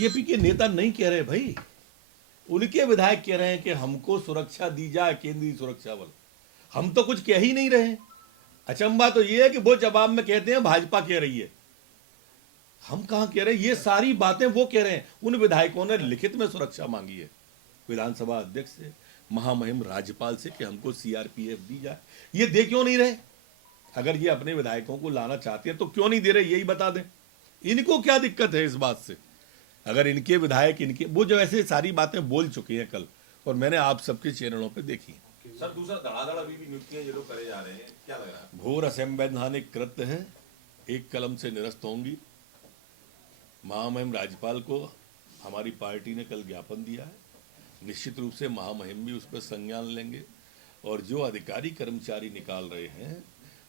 BJP के नेता नहीं कह रहे भाई, उनके विधायक कह रहे हैं कि हमको सुरक्षा दी जाए, केंद्रीय सुरक्षा बल। हम तो कुछ कह ही नहीं रहे। अचंबा तो ये है कि वो जवाब में कहते हैं भाजपा कह रही है। हम कहां कह रहे हैं? ये सारी बातें वो कह रहे हैं। उन विधायकों ने लिखित में सुरक्षा मांगी है विधानसभा अध्यक्ष से, महामहिम राज्यपाल से कि हमको सीआरपीएफ दी जाए। ये दे क्यों नहीं रहे? अगर ये अपने विधायकों को लाना चाहते हैं तो क्यों नहीं दे रहे, यही बता दें। इनको क्या दिक्कत है इस बात से? अगर इनके विधायक इनके वो जो ऐसे सारी बातें बोल चुके हैं कल, और मैंने आप सबके चैनलों पे देखी। सर दूसरा धड़ाधड़ अभी भी नियुक्तियां ये लोग करे जा रहे हैं, क्या लग रहा है? घोर असंवैधानिक कृत्य है, एक कलम से निरस्त होंगी। महामहिम राज्यपाल को हमारी पार्टी ने कल ज्ञापन दिया है, निश्चित रूप से महामहिम भी उस पर संज्ञान लेंगे। और जो अधिकारी कर्मचारी निकाल रहे हैं,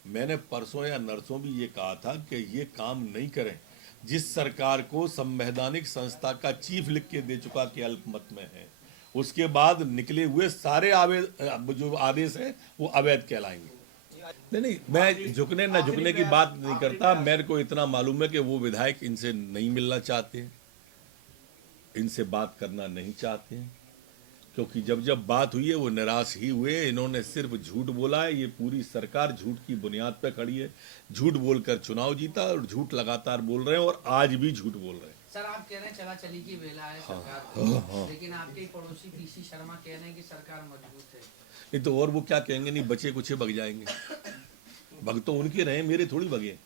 मैंने परसों या नरसों भी ये कहा था कि ये काम नहीं करें। जिस सरकार को संवैधानिक संस्था का चीफ लिख के दे चुका कि अल्पमत में है, उसके बाद निकले हुए सारे जो आदेश हैं वो अवैध कहलाएंगे। नहीं, मैं झुकने न झुकने की बात नहीं करता। मेरे को इतना मालूम है कि वो विधायक इनसे नहीं मिलना चाहते हैं, इनसे बात करना नहीं चाहते हैं, क्योंकि जब जब बात हुई है वो निराश ही हुए। इन्होंने सिर्फ झूठ बोला है। ये पूरी सरकार झूठ की बुनियाद पर खड़ी है। झूठ बोलकर चुनाव जीता और झूठ लगातार बोल रहे हैं, और आज भी झूठ बोल रहे हैं। सर आप कह रहे हैं चला चली की वेला है सरकार, लेकिन आपके पड़ोसी पीसी शर्मा कह रहे हैं कि सरकार मजबूत है। नहीं तो और वो क्या कहेंगे? नहीं बचे कुछ भग जाएंगे। भग तो उनके रहे, मेरे थोड़ी भगे।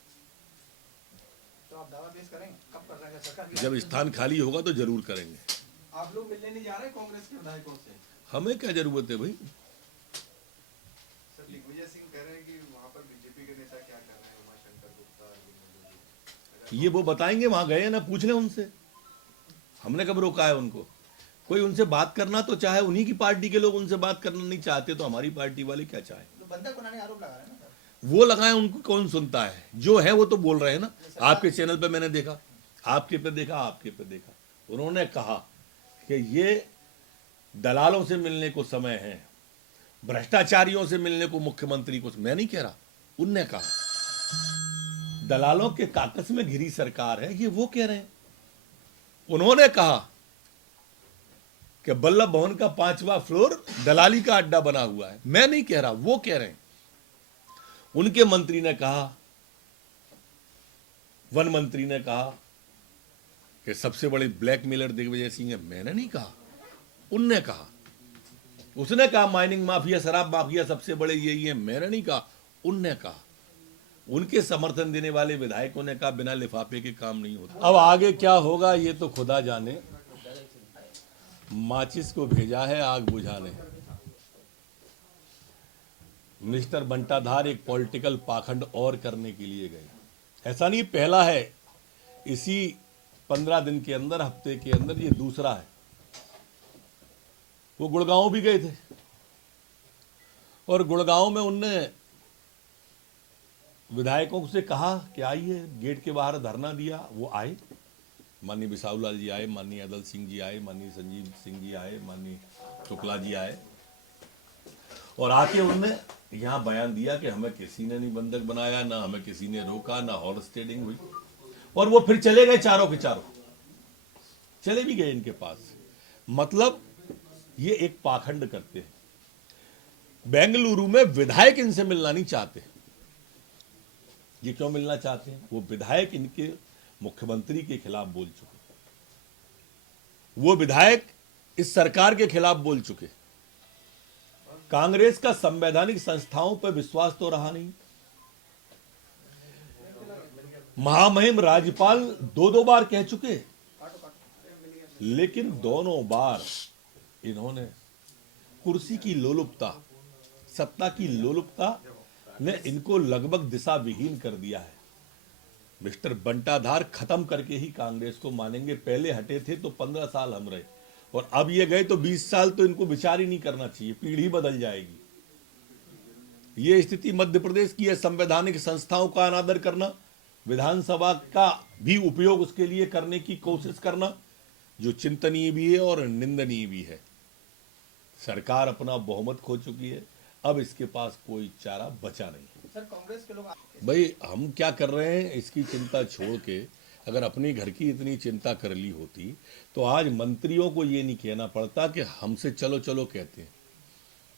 तो आप दावा पेश करेंगे कब कर रहे हैं सरकार? जब स्थान खाली होगा तो जरूर करेंगे। आप लोग मिलने नहीं जा रहे कांग्रेस के विधायकों से? हमें क्या जरूरत है भाई? सर दिग्विजय सिंह कह रहे हैं कि वहाँ पर बीजेपी के नेता क्या कर रहे हैं, उमाशंकर गुप्ता। ये वो बताएंगे, वहां गए ना, पूछ लें उनसे। हमने कब रोका है उनको? कोई उनसे बात करना तो चाहे, उन्हीं की पार्टी के लोग उनसे बात करना नहीं चाहते तो हमारी पार्टी वाले क्या चाहे? तो बंधक बनाने आरोप लगा रहे हैं ना सर। वो लगाए, उनको कौन सुनता है? जो है वो तो बोल रहे हैं ना। आपके चैनल पे मैंने देखा, आपके पे देखा, आपके पे देखा। उन्होंने कहा कि ये दलालों से मिलने को समय है, भ्रष्टाचारियों से मिलने को मुख्यमंत्री को। मैं नहीं कह रहा, उनने कहा दलालों के काकस में घिरी सरकार है, ये वो कह रहे हैं। उन्होंने कहा कि वल्लभ भवन का 5वां फ्लोर दलाली का अड्डा बना हुआ है। मैं नहीं कह रहा, वो कह रहे हैं। उनके मंत्री ने कहा, वन मंत्री ने कहा कि सबसे बड़े ब्लैकमेलर दिग्विजय सिंह है। मैंने नहीं कहा, उनने कहा। उसने कहा माइनिंग माफिया, शराब माफिया सबसे बड़े यही है। मैंने नहीं कहा, उनने कहा। उनके समर्थन देने वाले विधायकों ने कहा बिना लिफाफे के काम नहीं होता। अब आगे क्या होगा ये तो खुदा जाने। माचिस को भेजा है आग बुझाने। मिस्टर बंटाधार एक पॉलिटिकल पाखंड और करने के लिए गए। ऐसा नहीं पहला है, इसी 15 दिन के अंदर, हफ्ते के अंदर ये दूसरा है। वो गुड़गांव भी गए थे और गुड़गांव में उनने विधायकों से कहा कि आइए, गेट के बाहर धरना दिया। वो आए, माननीय बिसाऊलाल जी आए, माननीय अदल सिंह जी आए, माननीय संजीव सिंह जी आए, माननीय शुक्ला जी आए, और आके उनने यहाँ बयान दिया कि हमें किसी ने नहीं बंधक बनाया, ना हमें किसी ने रोका, ना हॉर्स ट्रेडिंग हुई। और वो फिर चले गए, चारों के चारों चले भी गए इनके पास। मतलब ये एक पाखंड करते हैं। बेंगलुरु में विधायक इनसे मिलना नहीं चाहते। ये क्यों मिलना चाहते हैं? वो विधायक इनके मुख्यमंत्री के खिलाफ बोल चुके, वो विधायक इस सरकार के खिलाफ बोल चुके। कांग्रेस का संवैधानिक संस्थाओं पर विश्वास तो रहा नहीं। महामहिम राज्यपाल 2 बार कह चुके, लेकिन दोनों बार इन्होंने कुर्सी की लोलुपता, सत्ता की लोलुपता ने इनको लगभग दिशा विहीन कर दिया है। मिस्टर बंटाधार खत्म करके ही कांग्रेस को मानेंगे। पहले हटे थे तो 15 साल हम रहे, और अब ये गए तो 20 साल तो इनको विचार ही नहीं करना चाहिए। पीढ़ी बदल जाएगी। ये स्थिति मध्य प्रदेश की है। संवैधानिक संस्थाओं का अनादर करना, विधानसभा का भी उपयोग उसके लिए करने की कोशिश करना, जो चिंतनीय भी है और निंदनीय भी है। सरकार अपना बहुमत खो चुकी है, अब इसके पास कोई चारा बचा नहीं। सर कांग्रेस के लोग भाई हम क्या कर रहे हैं इसकी चिंता छोड़ के अगर अपने घर की इतनी चिंता कर ली होती तो आज मंत्रियों को ये नहीं कहना पड़ता कि हमसे चलो चलो कहते हैं।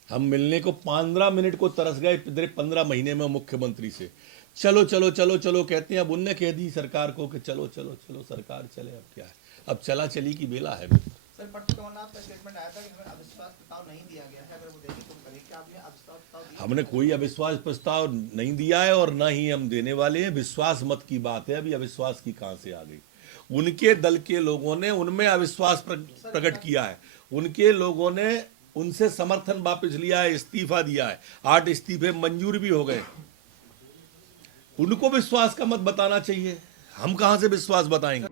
हम मिलने को 15 मिनट को तरस गए पिछले 15 महीने में मुख्यमंत्री से, चलो चलो चलो चलो कहते हैं। अब उनने कह दी सरकार को कि चलो चलो चलो सरकार चले, अब क्या है, अब चला चली की बेला है। सर परसों कमलनाथ का स्टेटमेंट आया था कि हमें अविश्वास प्रस्ताव नहीं दिया गया है, अगर वो देखें तो करें क्या आपने अविश्वास प्रस्ताव दिया? हमने कोई अविश्वास प्रस्ताव नहीं दिया है और ना ही हम देने वाले हैं। विश्वास मत की बात है, अभी अविश्वास की कहां से आ गई? उनके दल के लोगों ने उनमें अविश्वास प्रकट किया है, उनके लोगों ने उनसे समर्थन वापस लिया है, इस्तीफा दिया है, 8 इस्तीफे मंजूर भी हो गए। उनको विश्वास का मत बताना चाहिए, हम कहां से विश्वास बताएंगे?